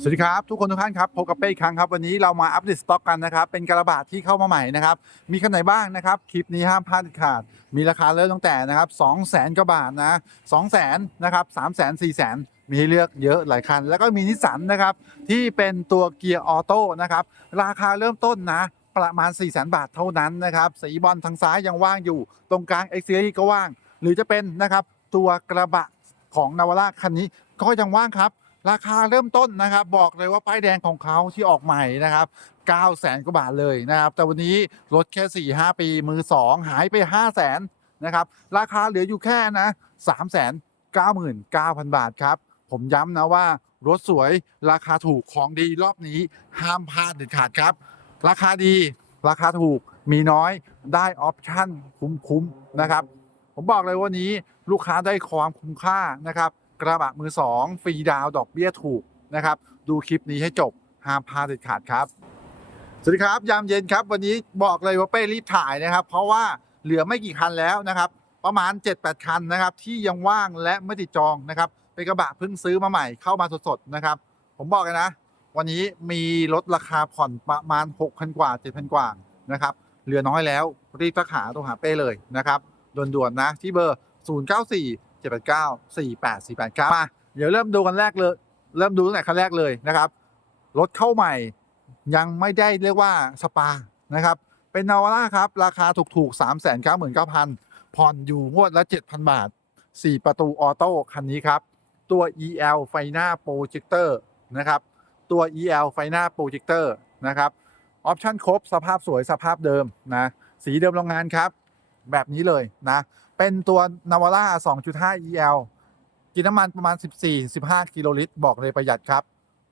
สวัสดีครับ ทุกคนทุกท่านครับพบกับเป้อีกครั้งครับ วันนี้เรามาอัปเดตสต็อกกันนะครับ เป็นกระบะที่เข้ามาใหม่นะครับ มีคันไหนบ้างนะครับ คลิปนี้ห้ามพลาดเด็ดขาด มีราคาเริ่มตั้งแต่นะครับ2 0 0 0 0 0กว่าบาทนะ2 0 0 0 0 0นะครับ3 0 0 0 0 0 4 0 0 0 0มีให้เลือกเยอะหลายคัน แล้วก็มีนิสสันนะครับ ที่เป็นตัวเกียร์ออโต้นะครับ ราคาเริ่มต้นนะ ประมาณ 4 0 0 0 0 0บาทเท่านั้นนะครับ สีบอลทางซ้ายยังว่างอยู่ ตรงกลาง X Series ก็ว่าง หรือจะเป็นนะครับตัวกระบะของนาวาร่าคันนี้ก็ยังว่างครับ ราคาเริ่มต้นนะครับ บอกเลยว่าป้ายแดงของเขาที่ออกใหม่นะครับ9 0 0แสนกว่าบาทเลยนะครับ แต่วันนี้ลดแค่ 4 5 ปีมือ 2 หายไป 5 0 0แสนนะครับ ราคาเหลืออยู่แค่นะ3 9 9 0 0 0 บาทครับ ผมย้ำนะว่ารถสวยราคาถูกของดีรอบนี้ห้ามพลาดเด็ดขาดครับ ราคาดีราคาถูกมีน้อยได้ออปชั่นคุ้มๆนะครับ ผมบอกเลยวันนี้ลูกค้าได้ความคุ้มค่านะครับ กระบะมือสองฟรีดาวดอกเบี้ยถูกนะครับ ดูคลิปนี้ให้จบห้ามพลาดเด็ดขาดครับ สวัสดีครับยามเย็นครับ วันนี้บอกเลยว่าเป้รีบถ่ายนะครับ เพราะว่าเหลือไม่กี่คันแล้วนะครับ ประมาณ 7-8 คันนะครับ ที่ยังว่างและไม่ติดจองนะครับเป็นกระบะเพิ่งซื้อมาใหม่เข้ามาสดๆนะครับ ผมบอกเลยนะ วันนี้มีลดราคาผ่อนประมาณ 6,000 กว่า 7,000 กว่านะครับเหลือน้อยแล้วรีบทักหาตรงหาเป้เลยนะครับด่วนๆนะที่เบอร์ 094 789 4848มาเดี๋ยวเริ่มดูกันแรกเลย เริ่มดูตั้งแต่คันแรกเลยนะครับ รถเข้าใหม่ยังไม่ได้เรียกว่าสปานะครับ เป็นนาวาร่าครับ ราคาถูกๆ 3 9 9 0 0 0 ผ่อนอยู่งวดละ 7,000 บาท 4 ประตูออโต้คันนี้ครับ ตัว EL ไฟหน้าโปรเจคเตอร์นะครับ ตัว EL ไฟหน้าโปรเจคเตอร์นะครับออปชั่นครบ สภาพสวยสภาพเดิมนะ สีเดิมโรงงานครับ แบบนี้เลยนะ เป็นตัวนาวาร่า 2.5 EL กินน้ำมันประมาณ 14-15 กิโลลิตร บอกเลยประหยัดครับ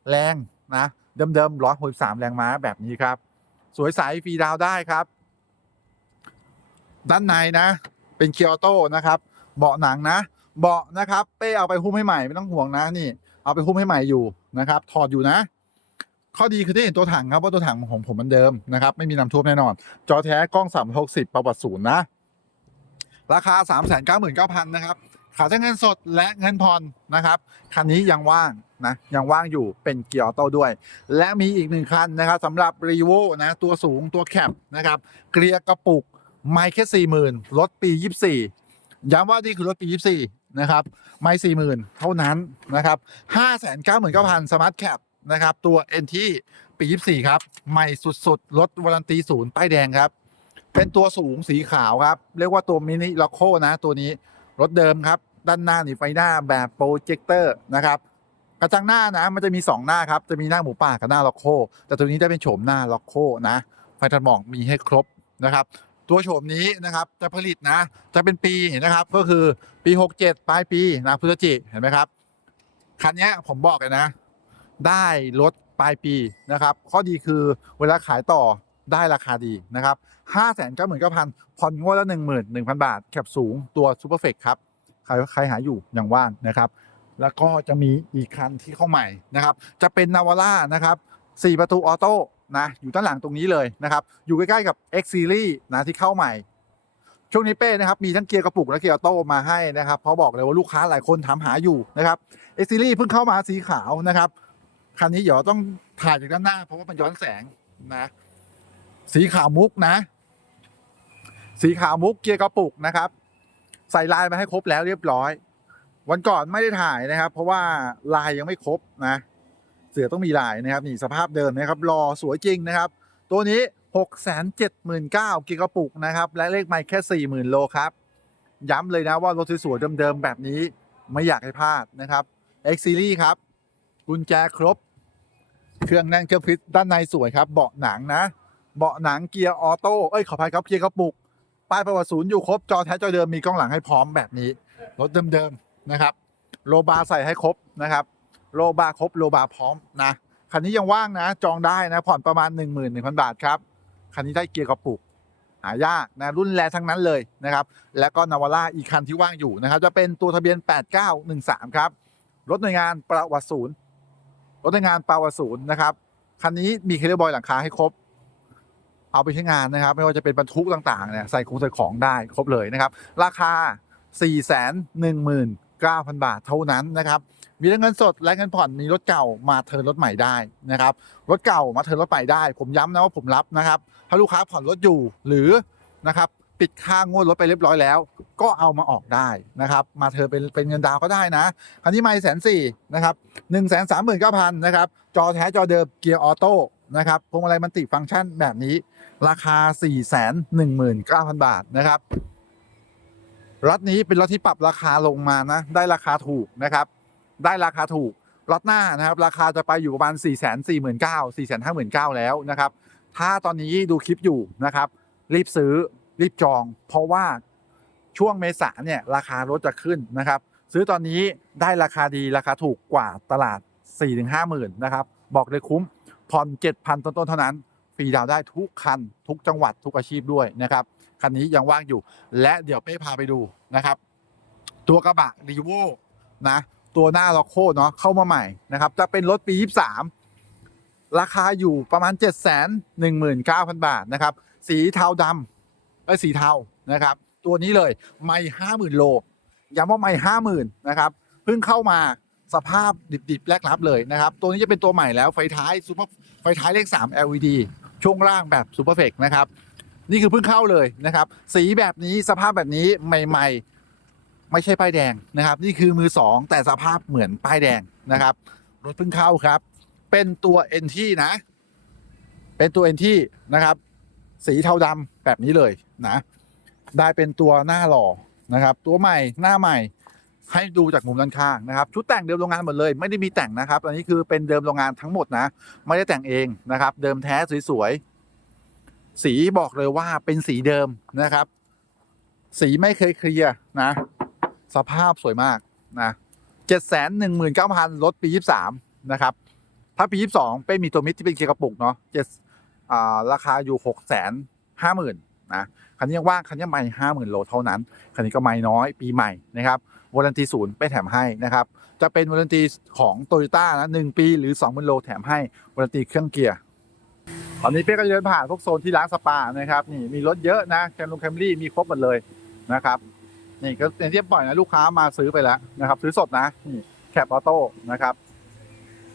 แรงนะเดิมๆรอก163แรงม้าแบบนี้ครับ สวยใสฟรีดาวได้ครับ ด้านในนะ เป็นเคียร์โต้นะครับ เบาะหนังนะ เบาะนะครับเป้เอาไปหุ้มให้ใหม่ไม่ต้องห่วงนะนี่ เอาไปหุ้มให้ใหม่อยู่นะครับ ถอดอยู่นะ ข้อดีคือที่เห็นตัวถังครับว่าตัวถังของผมมันเดิมนะครับ ไม่มีน้ำท่วมแน่นอน จอแท้กล้อง360ประวัติศูนย์นะ ราคา 3 9 9 0 0 0 นะครับ ขายทั้งเงินสดและเงินผ่อนนะครับ คันนี้ยังว่างนะยังว่างอยู่เป็นเกียร์ออโต้ด้วย และมีอีกหนึ่งคันนะครับสำหรับรีโวนะตัวสูงตัวแคบนะครับเกลียร์กระปุกไม่แค่สี่หมื่นรถปี 24 ย้ำว่านี่คือรถปี 24 นะครับ ไม่สี่หมื่นเท่านั้นนะครับห้าแสนเก้าหมื่นเก้าพันสมาร์ทแคปนะครับ ตัวเอ็นที่ปี 24 ครับ ใหม่สุดๆ รถวารันตีศูนย์ป้ายแดงครับ เป็นตัวสูงสีขาวครับ เรียกว่าตัวมินิล็อกโคนะ ตัวนี้รถเดิมครับ ด้านหน้านี่ไฟหน้าแบบโปรเจคเตอร์นะครับกระจังหน้านะมันจะมี 2 หน้าครับ จะมีหน้าหมูป่ากับหน้าล็อกโค แต่ตัวนี้จะเป็นโฉมหน้าล็อกโคนะ ไฟตัดหมอกมีให้ครบนะครับตัวโฉมนี้นะครับจะผลิตนะจะเป็นปีนะครับก็คือปี 67 ปลายปีนะพฤศจิเห็นไหมครับคันนี้ผมบอกเลยนะ ได้ลดปลายปีนะครับ ข้อดีคือเวลาขายต่อ ได้ราคาดีนะครับ5 9 9 0 0 0ผ่อนงวดละ11,000บาท แคปสูงตัวซูเปอร์เฟกครับ ใครใครหาอยู่อย่างว่างนะครับ แล้วก็จะมีอีกคันที่เข้าใหม่นะครับ จะเป็นนาวาร่านะครับ4ประตูออโต้นะอยู่ด้านหลังตรงนี้เลยนะครับ อยู่ใกล้ๆกับ X Series นะที่เข้าใหม่ ช่วงนี้เป้นะครับมีทั้งเกียร์กระปุกและเกียร์ออโต้มาให้นะครับเพราะบอกเลยว่าลูกค้าหลายคนถามหาอยู่นะครับ X Series เพิ่งเข้ามาสีขาวนะครับคันนี้เดี๋ยวต้องถ่ายจากด้านหน้าเพราะว่ามันย้อนแสงนะ สีขาวมุกนะ สีขาวมุกเกียร์กระปุกนะครับ ใส่ลายมาให้ครบแล้วเรียบร้อย วันก่อนไม่ได้ถ่ายนะครับ เพราะว่าลายยังไม่ครบนะ เสือต้องมีลายนะครับนี่สภาพเดิมนะครับรอสวยจริงนะครับ ตัวนี้6 7 9 0 0 0กิกะปุกนะครับ และเลขไม่แค่ 40,000 โลครับ ย้ำเลยนะว่ารถสวยๆเดิมๆแบบนี้ไม่อยากให้พลาดนะครับ X Series ครับ กุญแจครบ เครื่องแน่นเครื่องฟิตด้านในสวยครับ เบาะหนังนะ เบาะหนังเกียร์ออโต้เอ้ยขออภัยครับเกียร์กระปุกป้ายประวัติศูนย์อยู่ครบจอแท้จอเดิมมีกล้องหลังให้พร้อมแบบนี้รถเดิมๆนะครับโลบาร์ใส่ให้ครบนะครับโลบาร์ครบโลบาร์พร้อมนะคันนี้ยังว่างนะจองได้นะผ่อนประมาณ 11,000 บาทครับคันนี้ได้เกียร์กระปุกหายากนะรุ่นแรทั้งนั้นเลยนะครับแล้วก็นาวาร่าอีกคันที่ว่างอยู่นะครับจะเป็นตัวทะเบียน 8913 ครับรถหน่วยงานประวัติศูนย์รถหน่วยงานประวัติศูนย์นะครับคันนี้มีเคเบิลบอยหลังคาให้ครบ เอาไปใช้งานนะครับ ไม่ว่าจะเป็นบรรทุกต่างๆเนี่ยใส่ของใส่ของได้ครบเลยนะครับ ราคา 4 1 9 0 0 0 บาทเท่านั้นนะครับ มีทั้งเงินสดและเงินผ่อน มีรถเก่ามาเทิร์นรถใหม่ได้นะครับ รถเก่ามาเทิร์นรถใหม่ได้ ผมย้ำนะว่าผมรับนะครับ ถ้าลูกค้าผ่อนรถอยู่หรือนะครับปิดค่างวดรถไปเรียบร้อยแล้ว ก็เอามาออกได้นะครับ มาเธอเป็นเป็นเงินดาวก็ได้นะ คันนี้ไม่แสนสี่นะครับหนึ่งแสนสามหมื่นเก้าพันนะครับ จอแท้จอเดิมเกียร์ออโต้นะครับพวงมาลัยมันติฟังก์ชันแบบนี้ ราคา4ี่แสนหนึ่งหมื่นเก้าพันบาทนะครับรถนี้เป็นรถที่ปรับราคาลงมานะ ได้ราคาถูกนะครับ ได้ราคาถูกรถหน้านะครับ ราคาจะไปอยู่ประมาณ4ี่แสนสี่หมื่นเก้าสี่แสนห้าหมื่นเก้าแล้วนะครับ ถ้าตอนนี้ดูคลิปอยู่นะครับ รีบซื้อรีบจอง เพราะว่าช่วงเมษาเนี่ยราคารถจะขึ้นนะครับ ซื้อตอนนี้ได้ราคาดีราคาถูกกว่าตลาด 4-5 หมื่นนะครับ บอกเลยคุ้มผ่อน7,000 ต้นๆเท่านั้น ฟรีดาวได้ทุกคัน ทุกจังหวัดทุกอาชีพด้วยนะครับคันนี้ยังว่างอยู่ และเดี๋ยวเป้พาไปดูนะครับ ตัวกระบะรีโวนะตัวหน้าล็อกโคเนาะเข้ามาใหม่นะครับ จะเป็นรถปี 23 ราคาอยู่ประมาณ 7 1 9 0 0 0 บาทนะครับ สีเทาดำไอ้สีเทานะครับ ตัวนี้เลยไม่ห้าหมื่นโลย้ำว่าไม่ห้าหมื่นนะครับเพิ่งเข้ามาสภาพดิบๆแรกรับเลยนะครับ ตัวนี้จะเป็นตัวใหม่แล้วไฟท้ายซูเปอร์ไฟท้ายเลข 3 LED ช่วงล่างแบบซูเปอร์เฟกนะครับนี่คือเพิ่งเข้าเลยนะครับ สีแบบนี้สภาพแบบนี้ใหม่ ๆ ไม่ใช่ป้ายแดงนะครับ นี่คือมือสองแต่สภาพเหมือนป้ายแดงนะครับรถเพิ่งเข้าครับ เป็นตัวเอ็นที่นะ เป็นตัวเอ็นที่นะครับ สีเทาดำแบบนี้เลยนะ ได้เป็นตัวหน้าหล่อนะครับ ตัวใหม่หน้าใหม่ ให้ดูจากมุมด้านข้างนะครับ ชุดแต่งเดิมโรงงานหมดเลย ไม่ได้มีแต่งนะครับอันนี้คือเป็นเดิมโรงงานทั้งหมดนะ ไม่ได้แต่งเองนะครับ เดิมแท้สวยๆ สีบอกเลยว่าเป็นสีเดิมนะครับ สีไม่เคยเคลียร์นะ สภาพสวยมากนะเจ็ดแสนหนึ่งหมื่นเก้าพันรถปียี่สามนะครับ ถ้าปียี่สองเป็นมีตัวมิดที่เป็นเกียร์กระปุกเนาะเจ็ดอ่าราคาอยู่หกแสนห้าหมื่นนะคันนี้ยังว่างคันนี้ไม่ห้าหมื่นโลเท่านั้น คันนี้ก็ไม่น้อยปีใหม่นะครับ วารันตีศูนย์ไปแถมให้นะครับจะเป็นวารันตีของโตโยต้านะหนึ่งปีหรือ2 0 0 0โลแถมให้วารันตีเครื่องเกียร์ตอนนี้เป๊กก็จะเดินผ่านพวกโซนที่ร้านสปานะครับนี่มีรถเยอะนะแคมรูแคมรี่มีครบหมดเลยนะครับนี่ก็อย่างที่บ่อยนะลูกค้ามาซื้อไปแล้วนะครับซื้อสดนะนี่แคปออโต้นะครับ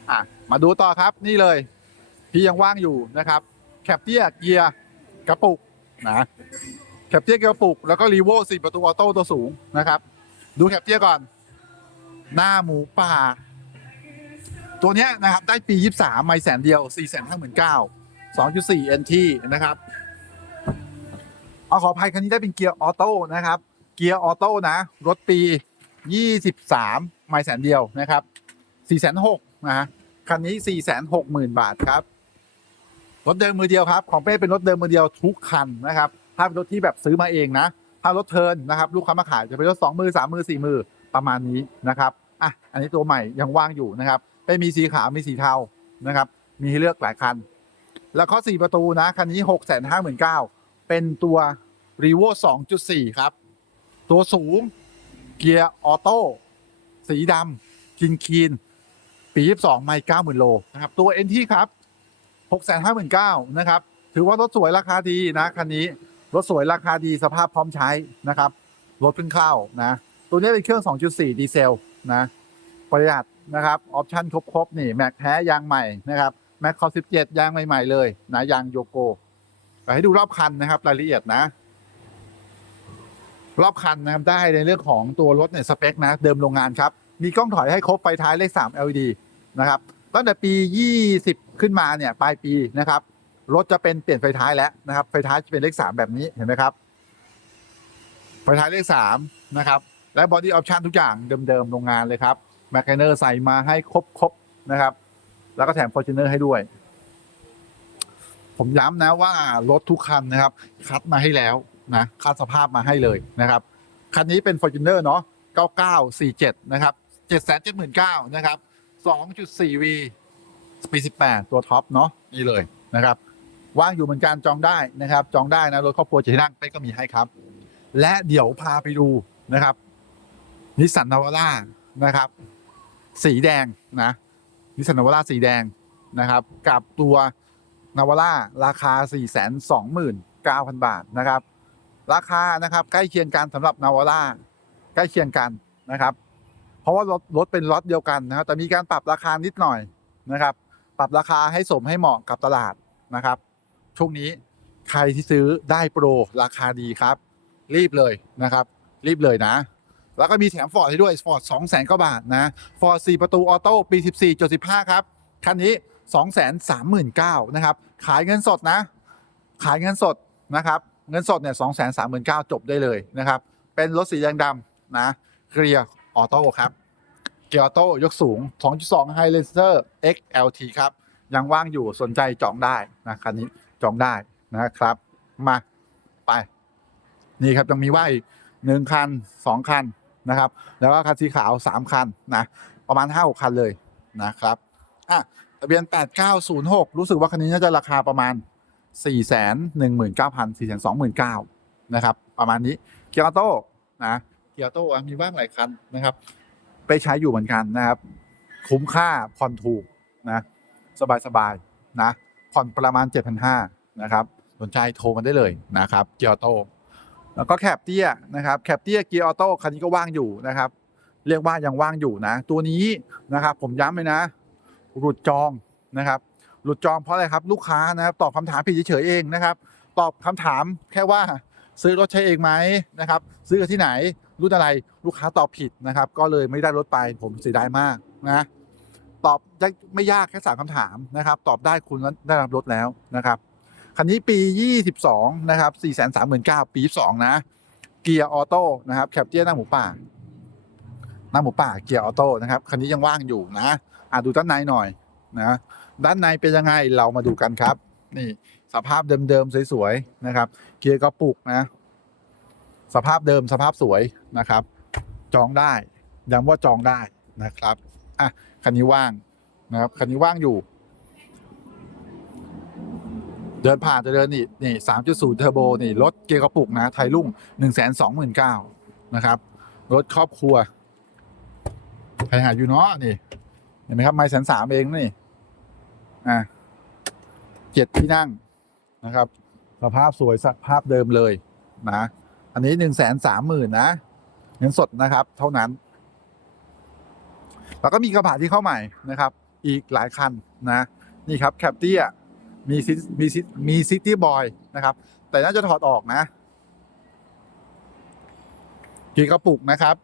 อะมาดูต่อครับนี่เลยพี่ยังว่างอยู่นะครับแคปเตียเกียร์กระปุกนะแคปเตียเกียร์กระปุกแล้วก็รีโว่สี่ประตูออโต้ตัวสูงนะครับ ดูแคปเตียก่อน หน้าหมูป่า ตัวเนี้ยนะครับ ได้ปี 23 ไม่แสนเดียว 4 5 9 0 0 2.4 NT นะครับ เอาขออภัยคันนี้ได้เป็นเกียร์ออโต้นะครับ เกียร์ออโต้นะ รถปี 23 ไม่แสนเดียวนะครับ 4 6 0 0 0นะคันนี้ 4 6 0 0 0 0 บาทครับ รถเดิมมือเดียวครับ ของเป้เป็นรถเดิมมือเดียวทุกคันนะครับ ถ้าเป็นรถที่แบบซื้อมาเองนะ ถ้ารถเทินนะครับ ลูกค้ามาขายจะเป็นรถสองมือสามมือสี่มือประมาณนี้นะครับอะอันนี้ตัวใหม่ยังว่างอยู่นะครับเป็นมีสีขาวมีสีเทานะครับ มีให้เลือกหลายคัน แล้วข้อสี่ประตูนะคันนี้หกแสนห้าหมื่นเก้าเป็นตัว r e v o 2.4 ครับ ตัวสูงเกียร์ออโต้สีดำคินคีน ปี 22 ไม่9 0,000 โลนะครับ ตัว NT ครับ 659,000นะครับ ถือว่ารถสวยราคาดีนะ คันนี้ รถสวยราคาดีสภาพพร้อมใช้นะครับ รถเพิ่งเข้านะ ตัวนี้เป็นเครื่อง 2.4 ดีเซลนะประหยัดนะครับ ออปชั่นครบๆนี่แม็กแท้ยางใหม่นะครับแม็กคอ17 ยางใหม่ๆเลยนะยางโยโกแต่ให้ดูรอบคันนะครับ รายละเอียดนะ รอบคันนะครับได้ในเรื่องของตัวรถเนี่ยสเปคนะ เดิมโรงงานครับ มีกล้องถอยให้ครบไฟท้ายเลข 3 LED นะครับตั้งแต่ปี 20 ขึ้นมาเนี่ยปลายปีนะครับ รถจะเป็นเปลี่ยนไฟท้ายแล้วนะครับ ไฟท้ายจะเป็นเลข3แบบนี้เห็นไหมครับ ไฟท้ายเลข3นะครับ และบอดี้ออปชันทุกอย่างเดิมๆโรงงานเลยครับแมคแคนเนอร์ใส่มาให้ครบๆนะครับ แล้วก็แถมฟอร์จูเนอร์ให้ด้วย ผมย้ำนะว่ารถทุกคันนะครับ คัดมาให้แล้วนะคัดสภาพมาให้เลยนะครับคันนี้เป็น Fortuner เนาะ9947 นะครับ 779,000นะครับ 2.4V ปี18 ตัวท็อปเนาะนี่เลยนะครับ ว่างอยู่เหมือนกันจองได้นะครับ จองได้นะรถครอบครัวจะนั่งเป๊กก็มีให้ครับ และเดี๋ยวพาไปดูนะครับนิสสันนาวาร่านะครับ สีแดงนะนิสสันนาวาร่าสีแดงนะครับ กับตัวนาวาร่าราคา 429,000 บาทนะครับ ราคานะครับใกล้เคียงกันสำหรับนาวาร่าใกล้เคียงกันนะครับ เพราะว่ารถรถเป็นล็อตเดียวกันนะครับแต่มีการปรับราคานิดหน่อยนะครับ ปรับราคาให้สมให้เหมาะกับตลาดนะครับ ช่วงนี้ใครที่ซื้อได้โปรราคาดีครับ รีบเลยนะครับ รีบเลยนะ แล้วก็มีแถมฟอร์ดให้ด้วยฟอร์ดสองแสนกว่าบาทนะฟอร์ดสี่ประตูออโต้ปี14.15ครับ คันนี้2 3 9 0 0 0นะครับ ขายเงินสดนะ ขายเงินสดนะครับ เงินสดเนี่ย2 3 9 0 0 0จบได้เลยนะครับ เป็นรถสีแดงดำนะเกียร์ออโต้ครับเกียร์ออโต้ยกสูง 2.2 Highlander XLT ครับ ยังว่างอยู่สนใจจองได้นะคันนี้ จองได้นะครับ มาไป นี่ครับยังมีว่าอีกหนึ่งคันสองคันนะครับ แล้วก็คันสีขาวสามคันนะประมาณห้าหกคันเลยนะครับอะทะเบียนแปดเก้าศูนย์หกรู้สึกว่าคันนี้น่าจะราคาประมาณสี่แสนหนึ่งหมื่นเก้าพันสี่แสนสองหมื่นเก้านะครับ ประมาณนี้เกียร์โต้นะเกียร์โต้มีว่างหลายคันนะครับ ไปใช้อยู่เหมือนกันนะครับ คุ้มค่าผ่อนถูกนะ สบายๆนะ ผ่อนประมาณ 7,500นะครับสนใจโทรมาได้เลยนะครับเกียร์ออโต้แล้วก็แคปเตี้ยนะครับแคปเตี้ยเกียร์ออโต้คันนี้ก็ว่างอยู่นะครับ เรียกว่ายังว่างอยู่นะ ตัวนี้นะครับ ผมย้ำเลยนะ หลุดจองนะครับ หลุดจองเพราะอะไรครับลูกค้านะครับตอบคำถามผิดเฉยเองนะครับ ตอบคำถามแค่ว่าซื้อรถใช้เองไหมนะครับ ซื้อที่ไหนรุ่นอะไรลูกค้าตอบผิดนะครับ ก็เลยไม่ได้รถไปผมเสียดายมากนะ ตอบไม่ยากแค่สามคำถามนะครับ ตอบได้คุณก็ได้รับรถแล้วนะครับคันนี้ปี 22 นะครับ 4 3 9 0 0ปี 2 นะ เกียร์ออโต้นะครับแคปเตียหน้าหมูป่า หน้าหมูป่าเกียร์ออโต้นะครับคันนี้ยังว่างอยู่นะอะดูด้านในหน่อยนะด้านในเป็นยังไงเรามาดูกันครับ นี่สภาพเดิมๆสวยๆนะครับ เกียร์กระปุกนะ สภาพเดิมสภาพสวยนะครับ จองได้ย้ำว่าจองได้นะครับ อะคันนี้ว่างนะครับคันนี้ว่างอยู่ เดินผ่านจะเดินนี่นี่สามจุดศูนย์เทอร์โบนี่รถเกียร์กระปุกนะไทยรุ่งหนึ่งแสนสองหมื่นเก้านะครับรถครอบครัวใครหาอยู่เนาะนี่ เห็นไหมครับ ไม่แสนสามเองนี่อะเจ็ดที่นั่งนะครับ สภาพสวยสภาพเดิมเลยนะ อันนี้หนึ่งแสนสามหมื่นนะเงินสดนะครับ เท่านั้น แล้วก็มีกระบะที่เข้าใหม่นะครับ อีกหลายคันนะนี่ครับแคปเตียมีซิมีซิมีซิตี้บอยนะครับ แต่น่าจะถอดออกนะเกียร์กระปุกนะครับ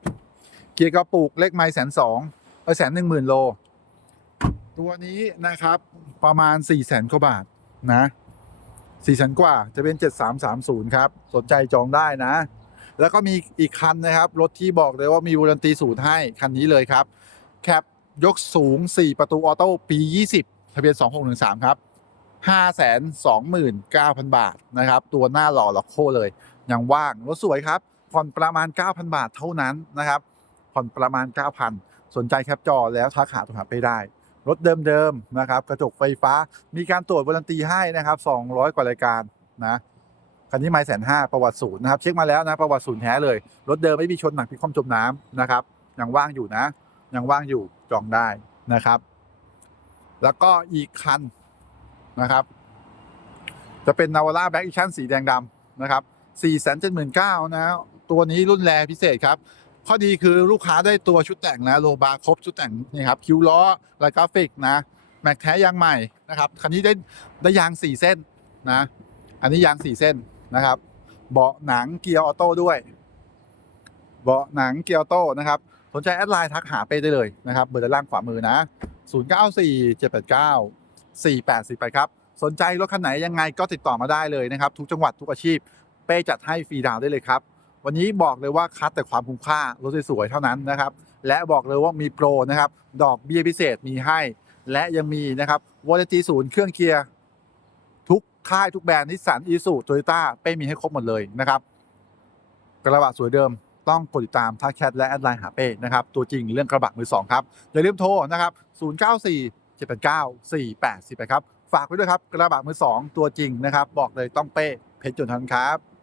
เกียร์กระปุกเลขไมล์แสนสองเออแสนหนึ่งหมื่นโล ตัวนี้นะครับประมาณสี่แสนกว่าบาทนะสี่แสนกว่าจะเป็นเจ็ดสามสามศูนย์ครับ สนใจจองได้นะ แล้วก็มีอีกคันนะครับ รถที่บอกเลยว่ามีวารันตีศูนย์ให้คันนี้เลยครับ แคปยกสูง 4 ประตูออโต้ปี 20 ทะเบียน 2613 ครับ 529,000 บาทนะครับ ตัวหน้าหล่อล็อกโคเลย ยังว่าง รถสวยครับ ผ่อนประมาณ 9,000 บาทเท่านั้นนะครับ ผ่อนประมาณ 9,000 สนใจแคปจอแล้วทักหาตัวหาไปได้ รถเดิมๆนะครับ กระจกไฟฟ้า มีการตรวจวารันตีให้นะครับ 200 กว่ารายการนะคันนี้ไม่แสนห้าประวัติศูนย์นะครับ เช็คมาแล้วนะประวัติศูนย์แท้เลย รถเดิมไม่มีชนหนักพิคว่ำจมน้ำนะครับยังว่างอยู่นะ ยังว่างอยู่จองได้นะครับ แล้วก็อีกคันนะครับ จะเป็นนาวาร่าแบ็กอีชั่นสีแดงดำนะครับ4 7 9 0 0 0นะตัวนี้รุ่นแรพิเศษครับ ข้อดีคือลูกค้าได้ตัวชุดแต่งนะโลบาร์ครบชุดแต่งนี่ครับคิวล้อลายกราฟิกนะแม็กแท้ยางใหม่นะครับคันนี้ได้ได้ยาง 4 เส้นนะ อันนี้ยาง 4 เส้นนะครับ เบาะหนังเกียร์ออโต้ด้วย เบาะหนังเกียร์ออโต้นะครับ สนใจแอดไลน์ทักหาเป้ได้เลยนะครับเบอร์ด้านล่างขวามือนะ 094 789 4848ไปครับ สนใจรถคันไหนยังไงก็ติดต่อมาได้เลยนะครับ ทุกจังหวัดทุกอาชีพ เป้จัดให้ฟรีดาวได้เลยครับ วันนี้บอกเลยว่าคัดแต่ความคุ้มค่ารถสวยๆเท่านั้นนะครับ และบอกเลยว่ามีโปรนะครับ ดอกเบี้ยพิเศษมีให้ และยังมีนะครับวอลตีศูนย์เครื่องเกียร์ทุกค่ายทุกแบรนด์นิสสันอีซูโตโยต้าเป้มีให้ครบหมดเลยนะครับกระบะสวยเดิม ต้องกดติดตามทักแชทและแอดไลน์หาเป้นะครับ ตัวจริงเรื่องกระบะมือสองครับ อย่าลืมโทรนะครับ 094 789 4848 ครับ ฝากไว้ด้วยครับ กระบะมือสองตัวจริงนะครับ บอกเลยต้องเป้เพชรจุนทันครับ